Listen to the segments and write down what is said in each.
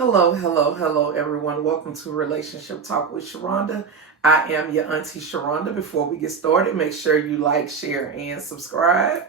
Hello, hello, hello, everyone. Welcome to Relationship Talk with Sharonda. I am your auntie Sharonda. Before we get started, make sure you like, share, and subscribe.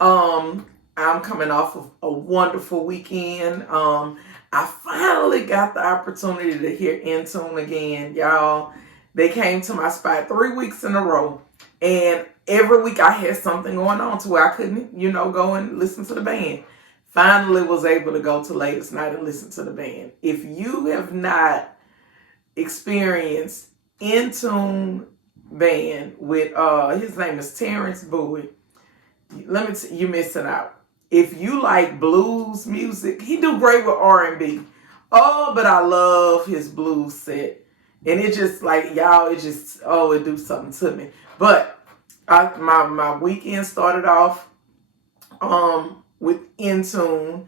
I'm coming off of a wonderful weekend. I finally got the opportunity to hear Intune again, y'all. They came to my spot 3 weeks in a row, and every week I had something going on to where I couldn't, go and listen to the band. Finally was able to go to Ladies Night and listen to the band. If you have not experienced Intune band with his name is Terrence Bowie, you're missing out. If you like blues music, he do great with R&B. Oh, but I love his blues set. And it just like y'all, it do something to me. But my weekend started off with Intune.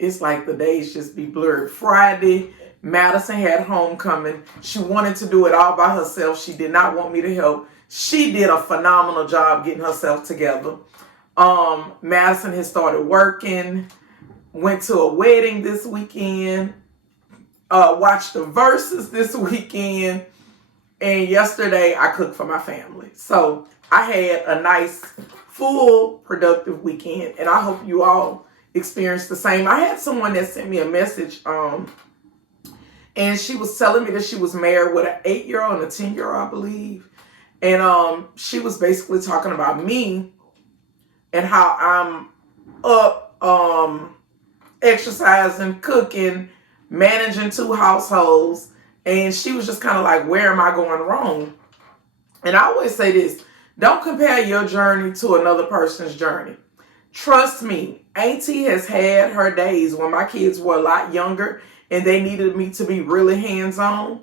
It's like the days just be blurred. Friday, Madison had homecoming. She wanted to do it all by herself. She did not want me to help. She did a phenomenal job getting herself together. Madison has started working, went to a wedding this weekend, watched the verses this weekend, and yesterday I cooked for my family. So I had a nice, full, productive weekend, and I hope you all experienced the same. I had someone that sent me a message, and she was telling me that she was married with an 8-year-old and a 10-year-old, I believe. And she was basically talking about me and how I'm up exercising, cooking, managing 2 households. And she was just kind of like, where am I going wrong? And I always say this, don't compare your journey to another person's journey. Trust me, Auntie has had her days when my kids were a lot younger and they needed me to be really hands-on.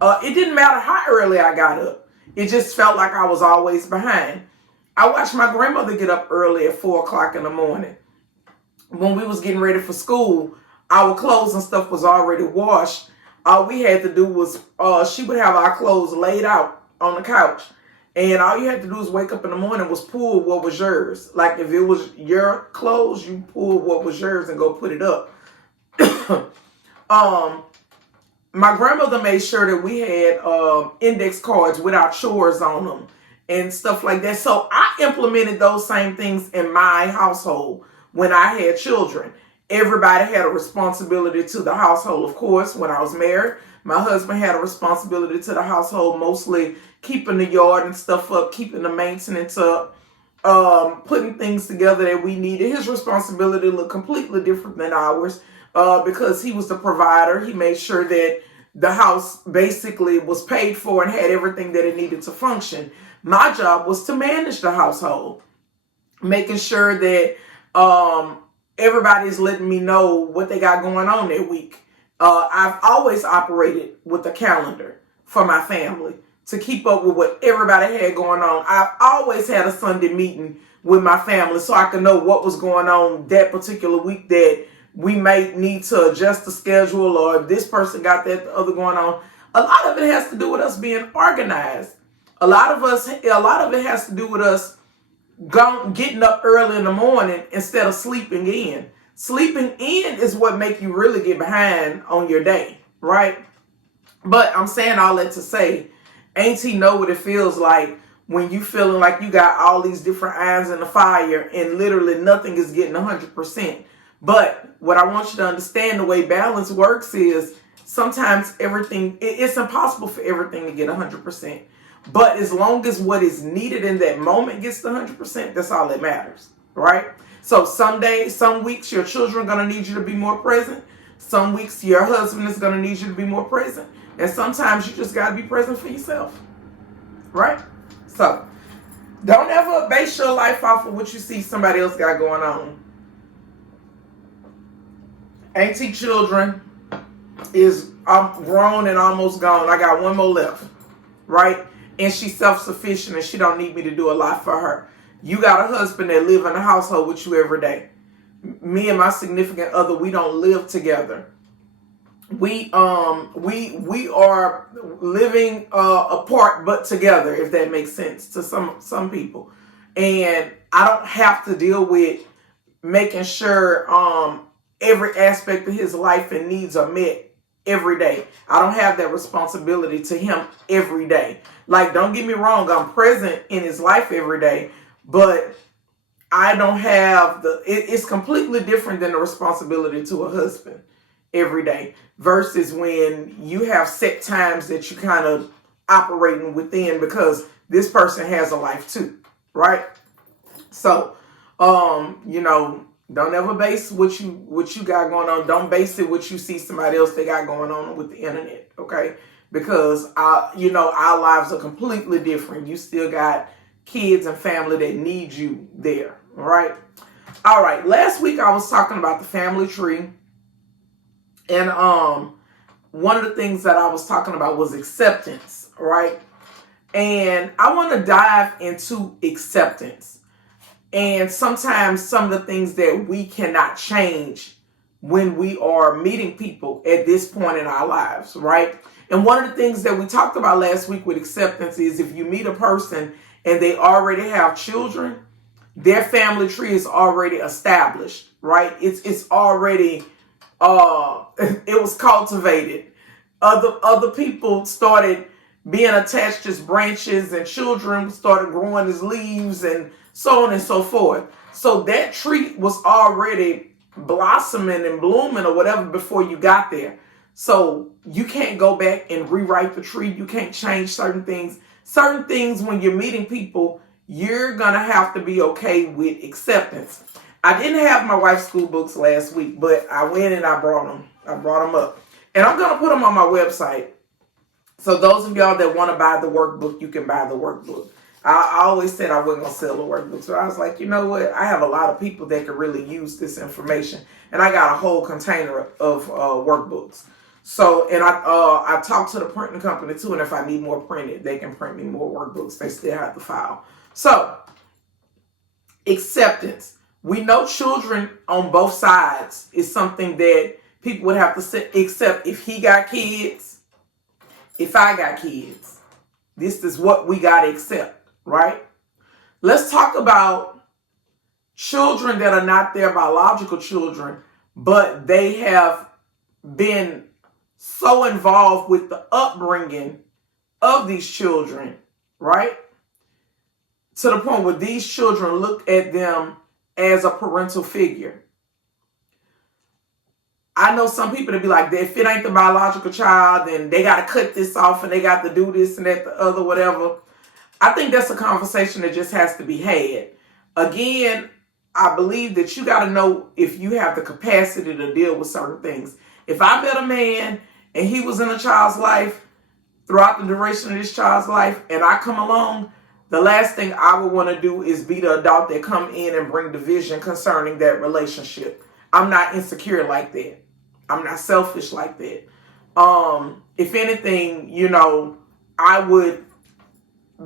It didn't matter how early I got up. It just felt like I was always behind. I watched my grandmother get up early at 4 o'clock in the morning. When we was getting ready for school, our clothes and stuff was already washed. All we had to do was, she would have our clothes laid out on the couch. And all you had to do was wake up in the morning was pull what was yours. Like if it was your clothes, you pull what was yours and go put it up. My grandmother made sure that we had index cards with our chores on them and stuff like that. So I implemented those same things in my household when I had children. Everybody had a responsibility to the household. Of course, when I was married, my husband had a responsibility to the household, mostly keeping the yard and stuff up, keeping the maintenance up, putting things together that we needed. His responsibility looked completely different than ours because he was the provider. He made sure that the house basically was paid for and had everything that it needed to function. My job was to manage the household, making sure that everybody's letting me know what they got going on that week. I've always operated with a calendar for my family to keep up with what everybody had going on. I've always had a Sunday meeting with my family so I could know what was going on that particular week, that we may need to adjust the schedule, or if this person got that the other going on. A lot of it has to do with us being organized. A lot of it has to do with us getting up early in the morning instead of sleeping in. Sleeping in is what make you really get behind on your day, right? But I'm saying all that to say, Auntie know what it feels like when you feeling like you got all these different irons in the fire and literally nothing is getting 100%. But what I want you to understand, the way balance works is sometimes it's impossible for everything to get 100%. But as long as what is needed in that moment gets the 100%, that's all that matters, right? So some weeks your children are going to need you to be more present. Some weeks your husband is going to need you to be more present. And sometimes you just got to be present for yourself, right? So don't ever base your life off of what you see somebody else got going on. Auntie children I'm grown and almost gone. I got one more left, right? And she's self-sufficient and she don't need me to do a lot for her. You got a husband that live in a household with you every day. Me and my significant other, we don't live together. We are living apart but together, if that makes sense to some people. And I don't have to deal with making sure every aspect of his life and needs are met every day. I don't have that responsibility to him every day. Like, don't get me wrong, I'm present in his life every day, but I don't have it's completely different than the responsibility to a husband every day versus when you have set times that you kind of operating within because this person has a life too, right? So, don't ever base what you got going on. Don't base it what you see somebody else they got going on with the internet, okay? Because our lives are completely different. You still got kids and family that need you there, all right? All right. Last week I was talking about the family tree, and one of the things that I was talking about was acceptance, right? And I want to dive into acceptance. And sometimes some of the things that we cannot change when we are meeting people at this point in our lives, right? And one of the things that we talked about last week with acceptance is if you meet a person and they already have children, their family tree is already established, right? It's already it was cultivated. Other people started being attached as branches, and children started growing as leaves, and so on and so forth. So that tree was already blossoming and blooming or whatever before you got there. So you can't go back and rewrite the tree. You can't change certain things. Certain things when you're meeting people, you're going to have to be okay with acceptance. I didn't have my wife's school books last week, but I went and I brought them. I brought them up. And I'm going to put them on my website. So those of y'all that want to buy the workbook, you can buy the workbook. I always said I wasn't going to sell the workbook. So I was like, you know what? I have a lot of people that could really use this information. And I got a whole container of workbooks. So, and I talked to the printing company too. And if I need more printed, they can print me more workbooks. They still have the file. So, acceptance. We know children on both sides is something that people would have to accept. If he got kids, if I got kids, this is what we got to accept, right? Let's talk about children that are not their biological children, but they have been so involved with the upbringing of these children, right? To the point where these children look at them as a parental figure. I know some people that be like, if it ain't the biological child, then they got to cut this off and they got to do this and that, the other, whatever. I think that's a conversation that just has to be had. Again, I believe that you got to know if you have the capacity to deal with certain things. If I met a man and he was in a child's life throughout the duration of this child's life and I come along, the last thing I would want to do is be the adult that come in and bring division concerning that relationship. I'm not insecure like that. I'm not selfish like that. If anything, I would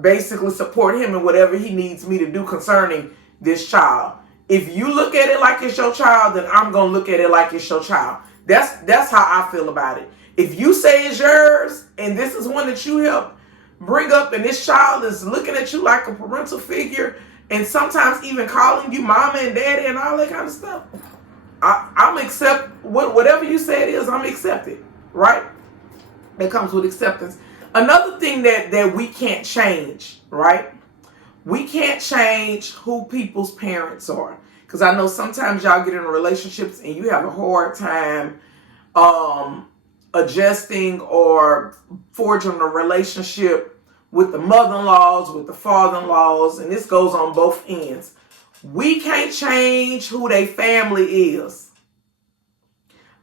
basically support him in whatever he needs me to do concerning this child. If you look at it like it's your child, then I'm going to look at it like it's your child. That's how I feel about it. If you say it's yours and this is one that you help bring up and this child is looking at you like a parental figure and sometimes even calling you mama and daddy and all that kind of stuff, I'm accept whatever you say it is, I'm accepted, right? That comes with acceptance. Another thing that we can't change, right? We can't change who people's parents are. Because I know sometimes y'all get in relationships and you have a hard time adjusting or forging a relationship with the mother-in-laws, with the father-in-laws, and this goes on both ends. We can't change who their family is.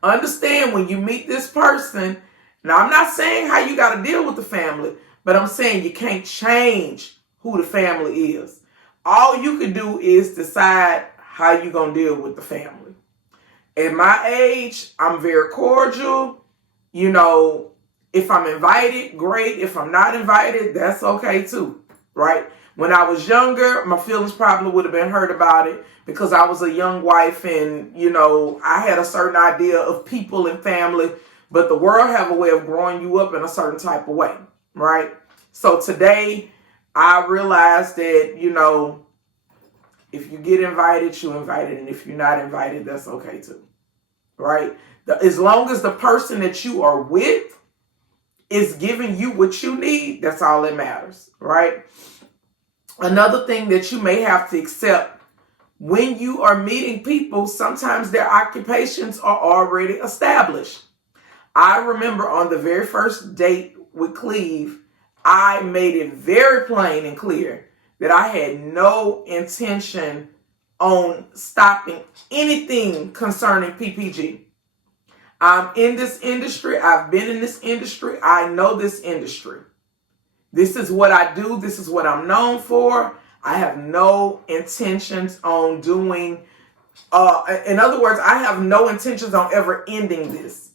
Understand when you meet this person, now I'm not saying how you got to deal with the family, but I'm saying you can't change who the family is. All you can do is decide how you're going to deal with the family. At my age, I'm very cordial. If I'm invited, great. If I'm not invited, that's okay too, right? When I was younger, my feelings probably would have been hurt about it because I was a young wife and, I had a certain idea of people and family, but the world have a way of growing you up in a certain type of way, right? So today, I realized that, if you get invited, you're invited. And if you're not invited, that's okay too. right? As long as the person that you are with is giving you what you need, that's all that matters, right? Another thing that you may have to accept when you are meeting people, sometimes their occupations are already established. I remember on the very first date with Cleve, I made it very plain and clear that I had no intention on stopping anything concerning PPG. I'm in this industry. I've been in this industry. I know this industry. This is what I do. This is what I'm known for. I have no intentions on doing, in other words, I have no intentions on ever ending this.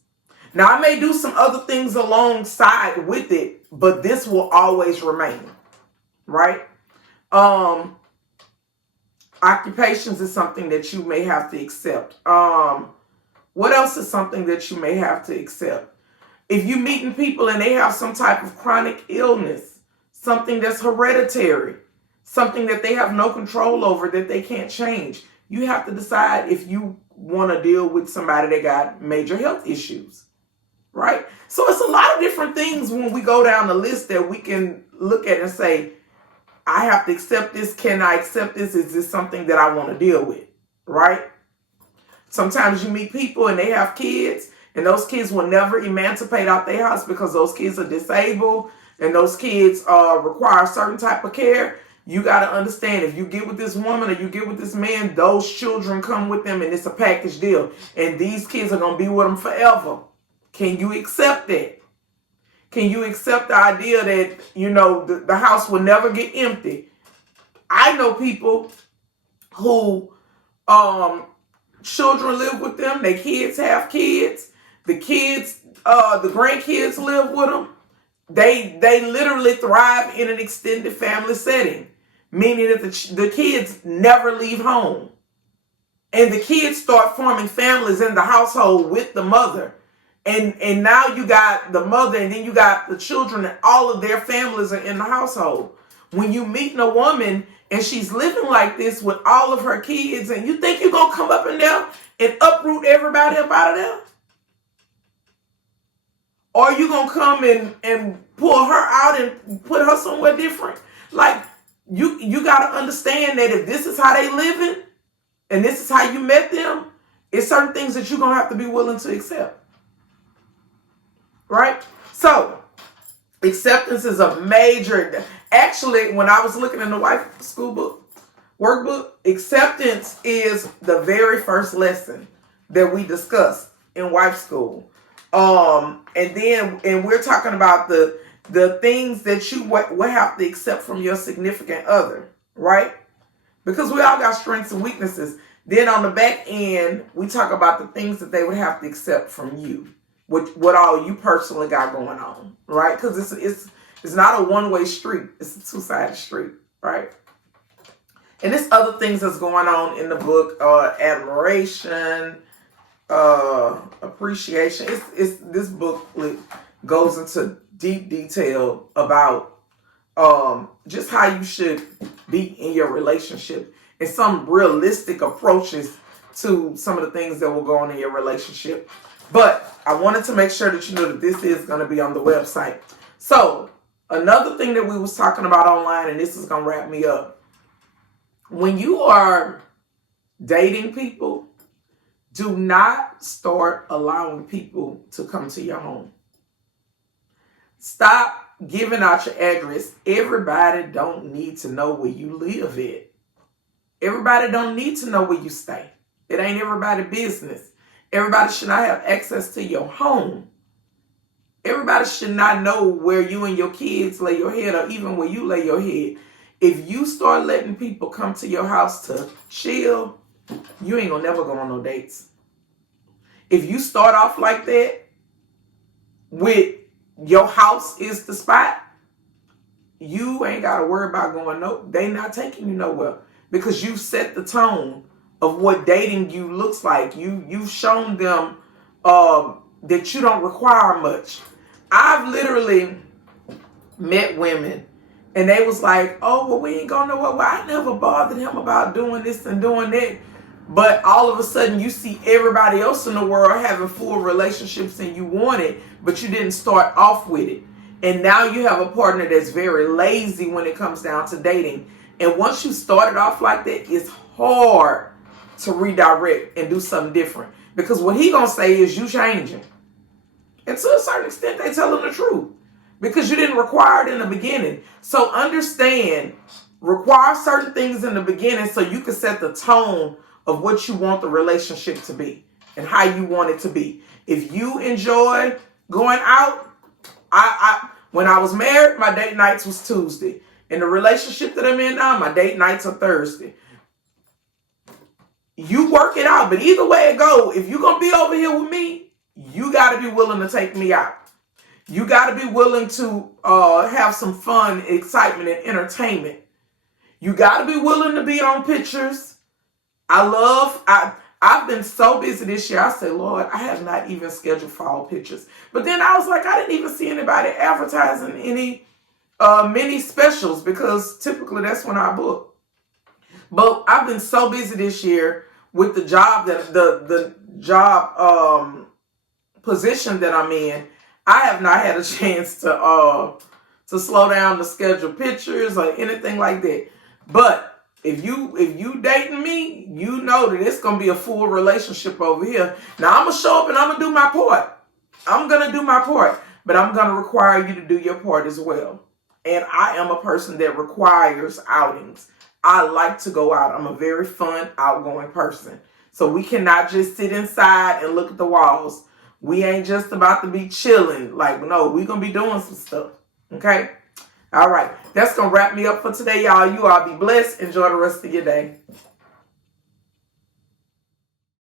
Now, I may do some other things alongside with it, but this will always remain, right? Occupations is something that you may have to accept. What else is something that you may have to accept? If you're meeting people and they have some type of chronic illness, something that's hereditary, something that they have no control over, that they can't change, you have to decide if you want to deal with somebody that got major health issues, right? So it's a lot of different things when we go down the list that we can look at and say, I have to accept this. Can I accept this? Is this something that I want to deal with, right? Sometimes you meet people and they have kids, and those kids will never emancipate out their house because those kids are disabled and those kids require a certain type of care. You got to understand, if you get with this woman or you get with this man, those children come with them and it's a package deal. And these kids are going to be with them forever. Can you accept that? Can you accept the idea that, you know, the house will never get empty? I know people who children live with them. Their kids have kids. The kids, the grandkids live with them. They literally thrive in an extended family setting, meaning that the kids never leave home. And the kids start forming families in the household with the mother. And now you got the mother and then you got the children and all of their families are in the household. When you meet a woman and she's living like this with all of her kids, and you think you're going to come up in there and uproot everybody up out of there? Or you going to come and pull her out and put her somewhere different? Like, you got to understand that if this is how they living and this is how you met them, it's certain things that you're going to have to be willing to accept. Right? So, acceptance is a major, actually, when I was looking in the wife school book, workbook, acceptance is the very first lesson that we discussed in wife school. And we're talking about the things that you will have to accept from your significant other, right? Because we all got strengths and weaknesses. Then on the back end, we talk about the things that they would have to accept from you. What all you personally got going on, right? Because it's not a one-way street. It's a two-sided street, right? And there's other things that's going on in the book, admiration, appreciation. It's this book goes into deep detail about just how you should be in your relationship and some realistic approaches to some of the things that will go on in your relationship. But I wanted to make sure that you know that this is going to be on the website. So another thing that we was talking about online, and this is going to wrap me up. When you are dating people, do not start allowing people to come to your home. Stop giving out your address. Everybody don't need to know where you live at. Everybody don't need to know where you stay. It ain't everybody's business. Everybody should not have access to your home. Everybody should not know where you and your kids lay your head or even where you lay your head. If you start letting people come to your house to chill, you ain't gonna never go on no dates. If you start off like that, with your house is the spot, you ain't gotta worry about going they not taking you nowhere because you set the tone of what dating you looks like. You've shown them that you don't require much. I've literally met women and they was like, oh, well, we ain't going nowhere. Well, I never bothered him about doing this and doing that. But all of a sudden you see everybody else in the world having full relationships and you want it, but you didn't start off with it. And now you have a partner that's very lazy when it comes down to dating. And once you started off like that, it's hard to redirect and do something different. Because what he gonna say is you changing. And to a certain extent, they telling the truth. Because you didn't require it in the beginning. So understand, require certain things in the beginning so you can set the tone of what you want the relationship to be and how you want it to be. If you enjoy going out, when I was married, my date nights was Tuesday. In the relationship that I'm in now, my date nights are Thursday. You work it out, but either way it go, if you're gonna be over here with me, you gotta be willing to take me out. You gotta be willing to have some fun, excitement, and entertainment. You gotta be willing to be on pictures. I've been so busy this year. I said, Lord, I have not even scheduled fall pictures. But then I was like, I didn't even see anybody advertising any mini specials because typically that's when I book. But I've been so busy this year with the job the job position that I'm in. I have not had a chance to slow down to schedule pictures or anything like that. But if you dating me, you know that it's gonna be a full relationship over here. Now I'm gonna show up and I'm gonna do my part. I'm gonna do my part, but I'm gonna require you to do your part as well. And I am a person that requires outings. I like to go out. I'm a very fun, outgoing person. So we cannot just sit inside and look at the walls. We ain't just about to be chilling. Like, no, we're gonna be doing some stuff. Okay? All right. That's gonna wrap me up for today, y'all. You all be blessed. Enjoy the rest of your day.